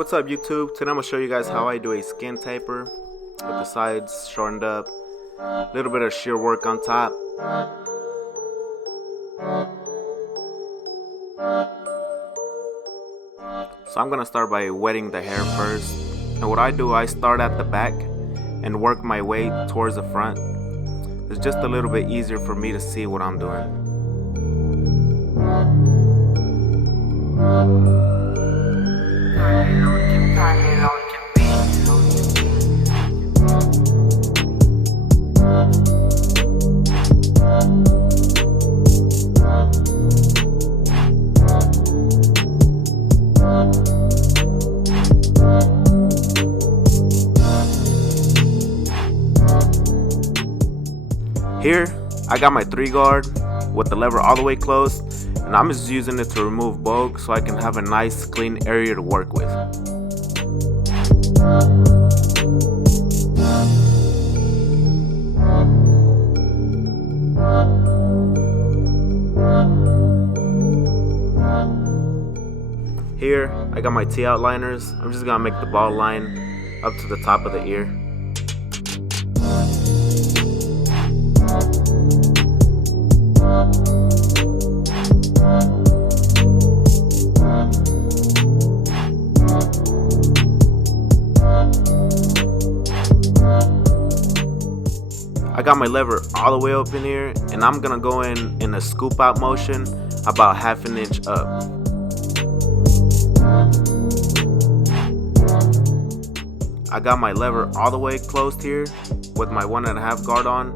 What's up YouTube? Today I'm going to show you guys how I do a skin taper with the sides shortened up, a little bit of shear work on top. So I'm going to start by wetting the hair first, and what I do, I start at the back and work my way towards the front. It's just a little bit easier for me to see what I'm doing. Here, I got my 3 guard with the lever all the way closed, and I'm just using it to remove bulk so I can have a nice clean area to work with. Here, I got my T outliners. I'm just gonna make the ball line up to the top of the ear. I got my lever all the way up in here, and I'm gonna go in a scoop out motion about ½ an inch up. I got my lever all the way closed here with my 1.5 guard on,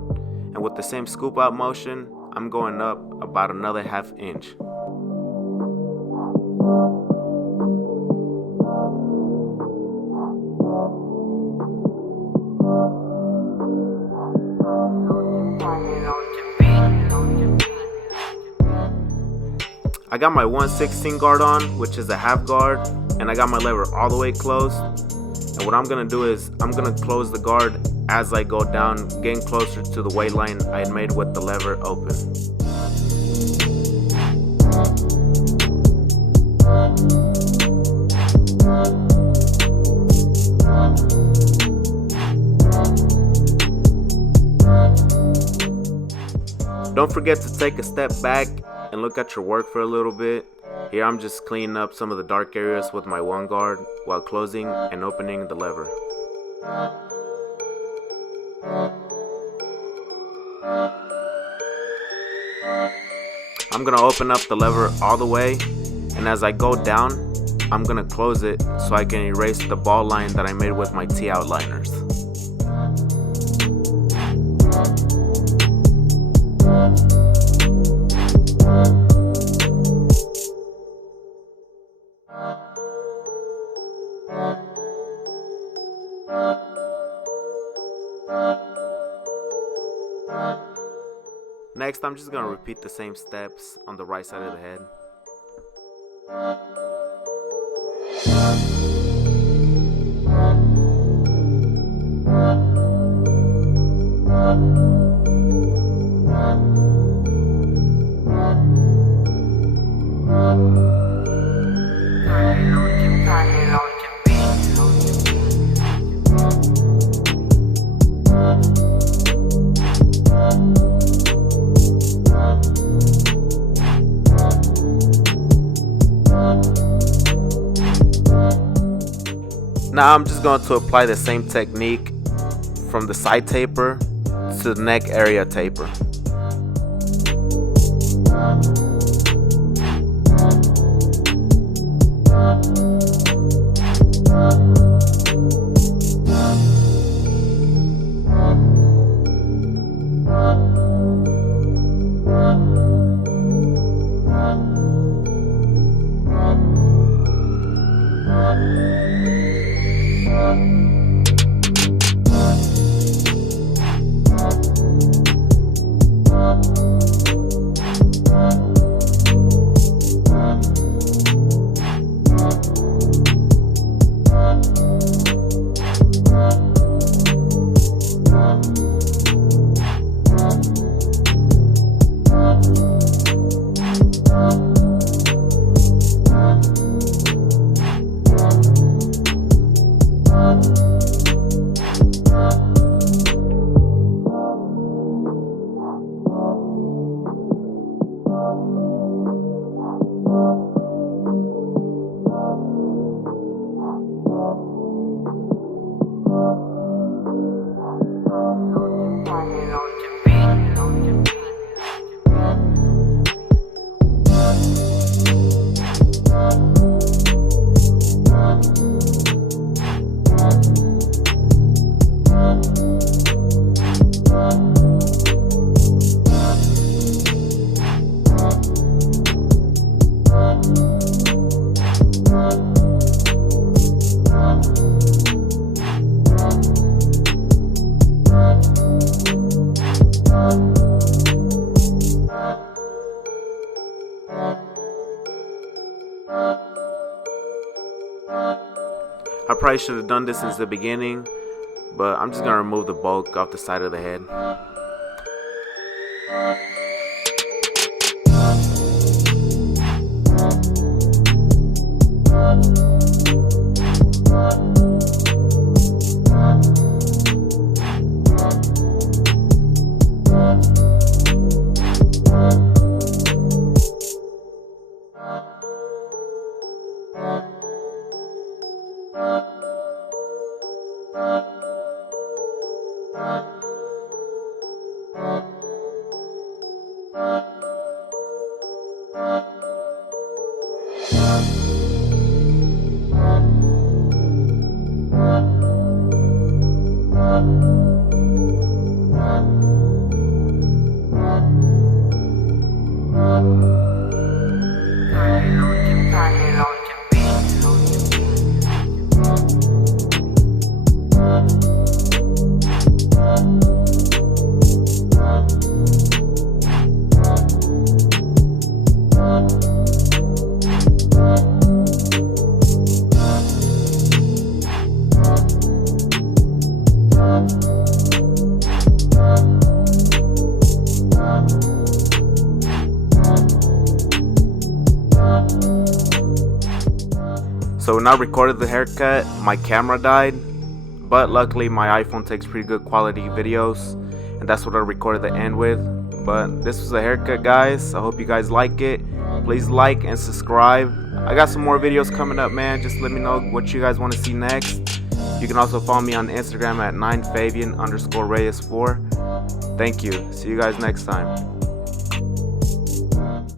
and with the same scoop out motion, I'm going up about another ½ inch. I got my 1/16 guard on, which is a ½ guard, and I got my lever all the way closed. And what I'm gonna do is I'm gonna close the guard as I go down, getting closer to the weight line I had made with the lever open. Don't forget to take a step back and look at your work for a little bit. Here I'm just cleaning up some of the dark areas with my 1 guard while closing and opening the lever. I'm gonna open up the lever all the way, and as I go down, I'm gonna close it so I can erase the ball line that I made with my T outliners. Next, I'm just going to repeat the same steps on the right side of the head. Now I'm just going to apply the same technique from the side taper to the neck area taper. I probably should have done this since the beginning, but I'm just gonna remove the bulk off the side of the head. So when I recorded the haircut, my camera died, but luckily my iPhone takes pretty good quality videos, and that's what I recorded the end with. But this was a haircut, guys. I hope you guys like it. Please like and subscribe. I got some more videos coming up, man. Just let me know what you guys want to see next. You can also follow me on Instagram at 9fabian_reyes4. Thank you. See you guys next time.